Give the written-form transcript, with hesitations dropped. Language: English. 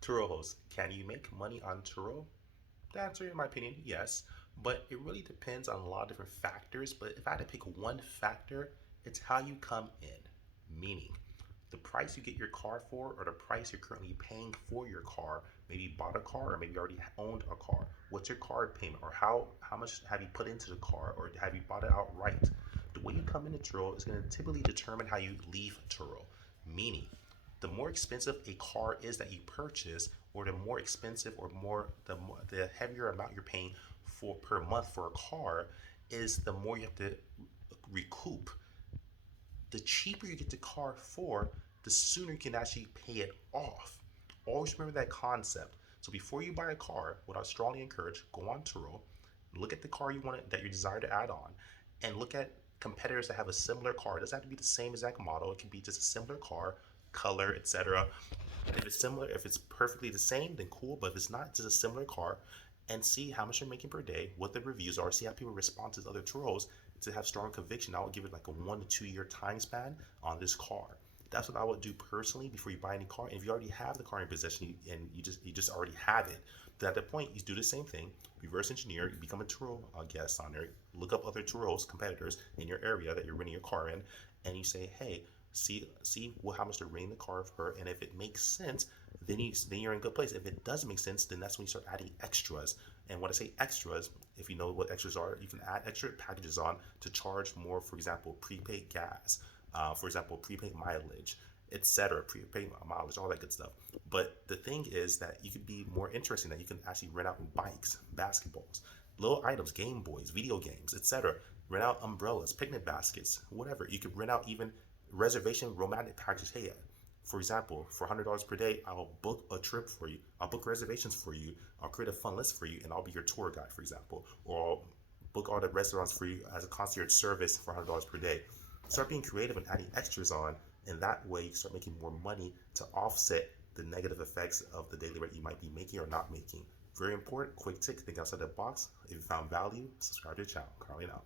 Turo host, can you make money on Turo? The answer, in my opinion, yes. But it really depends on a lot of different factors. But if I had to pick one factor, it's how you come in. Meaning, the price you get your car for or the price you're currently paying for your car. Maybe you bought a car or maybe you already owned a car. What's your car payment or how much have you put into the car or have you bought it outright? The way you come into Turo is going to typically determine how you leave Turo. Meaning, the more expensive a car is that you purchase, or the more expensive or the heavier amount you're paying for per month for a car, is the more you have to recoup. The cheaper you get the car for, the sooner you can actually pay it off. Always remember that concept. So before you buy a car, what I strongly encourage, go on Turo, look at the car you want that you desire to add on, and look at competitors that have a similar car. It doesn't have to be the same exact model. It can be just a similar car, color, etc. If it's similar, if it's perfectly the same, then cool. But if it's not, just a similar car, and see how much you're making per day, what the reviews are, see how people respond to other Turos to have strong conviction. I would give it like a 1 to 2 year time span on this car. That's what I would do personally before you buy any car. And if you already have the car in possession and you just already have it, then at that point you do the same thing. Reverse engineer, you become a Turo guest on there. Look up other Turos competitors in your area that you're renting your car in, and you say, hey, see how much they're renting the car for, and if it makes sense, then you're in a good place. If it does make sense, then that's when you start adding extras. And when I say extras, if you know what extras are, you can add extra packages on to charge more. For example, prepaid gas, for example, prepaid mileage, etc. Prepaid mileage, all that good stuff. But the thing is that you could be more interesting. That you can actually rent out bikes, basketballs, little items, Game Boys, video games, etc. Rent out umbrellas, picnic baskets, whatever. You could rent out even reservation romantic packages. Hey, for example, for $100 per day, I'll book a trip for you. I'll book reservations for you. I'll create a fun list for you, and I'll be your tour guide, for example. Or I'll book all the restaurants for you as a concierge service for $100 per day. Start being creative and adding extras on, and that way you start making more money to offset the negative effects of the daily rate you might be making or not making. Very important, quick tip, think outside the box. If you found value, subscribe to the channel. Carly out.